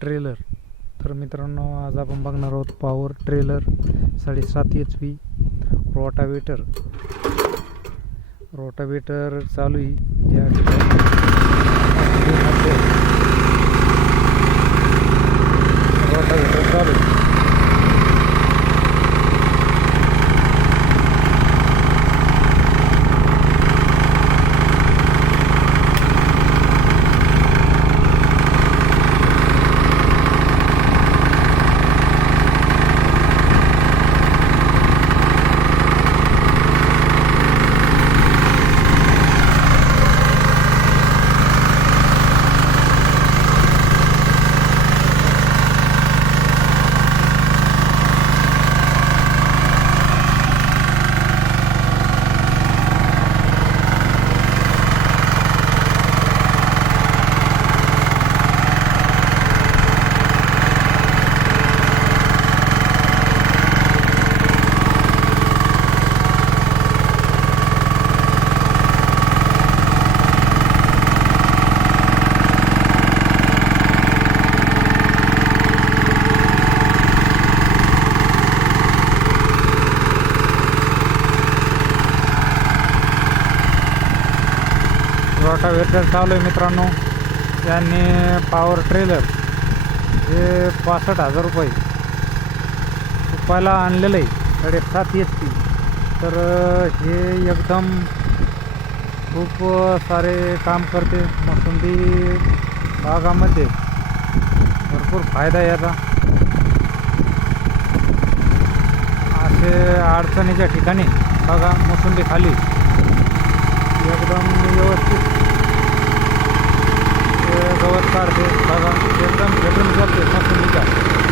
Trailer. तर मित्रांनो आज आपण बघणार आहोत पॉवर ट्रेलर साडेसात एच पी रोटावेटर रोटावेटर चालू आहे. या ठिकाणी रोटावेटर चालू आहे मित्रांनो. त्यांनी पॉवर ट्रेलर हे पासष्ट हजार रुपये रुपयाला आणलेलं आहे. साडेसात एच पी तर हे एकदम खूप सारे काम करते. मोसंबी भागामध्ये भरपूर फायदा आहे याचा. असे अडचणीच्या ठिकाणी बघा मोसंबी खाली एकदम व्यवस्थित ते गवत काढते बघा एकदम भेटून जाते मोसंबीचा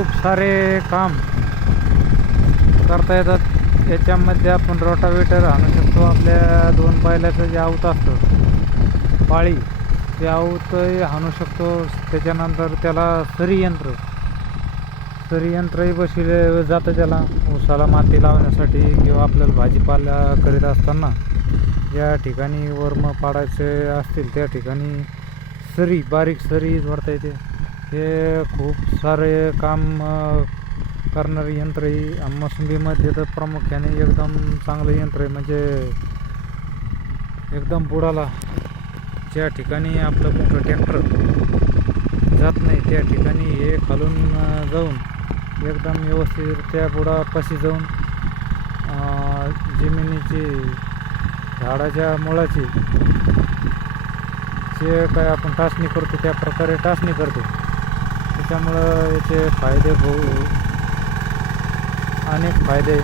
खूप सारे काम करता येतात. याच्यामध्ये आपण रोटावेटर आणू शकतो. आपल्या दोन बैलाचं जे आऊत असतं पाळी ते आऊतही आणू शकतो. त्याच्यानंतर त्याला सरी यंत्र सरी यंत्रही बसविले जातं त्याला. ऊसाला माती लावण्यासाठी किंवा आपल्याला भाजीपाला करीत असताना ज्या ठिकाणी वर्म पाडायचे असतील त्या ठिकाणी सरी बारीक सरी भरता येते. हे खूप सारे काम करणारे यंत्र ही मोसंबीमध्ये तर प्रामुख्याने एकदम चांगलं यंत्र आहे. म्हणजे एकदम बुडाला ज्या ठिकाणी आपलं मोठं ट्रॅक्टर जात नाही त्या ठिकाणी हे खालून जाऊन एकदम व्यवस्थित त्या बुडापाशी जाऊन जमिनीची झाडाच्या मुळाची जे काय आपण टाचणी करतो त्या प्रकारे टाचणी करतो. त्याच्यामुळं याचे फायदे होऊ अनेक फायदे.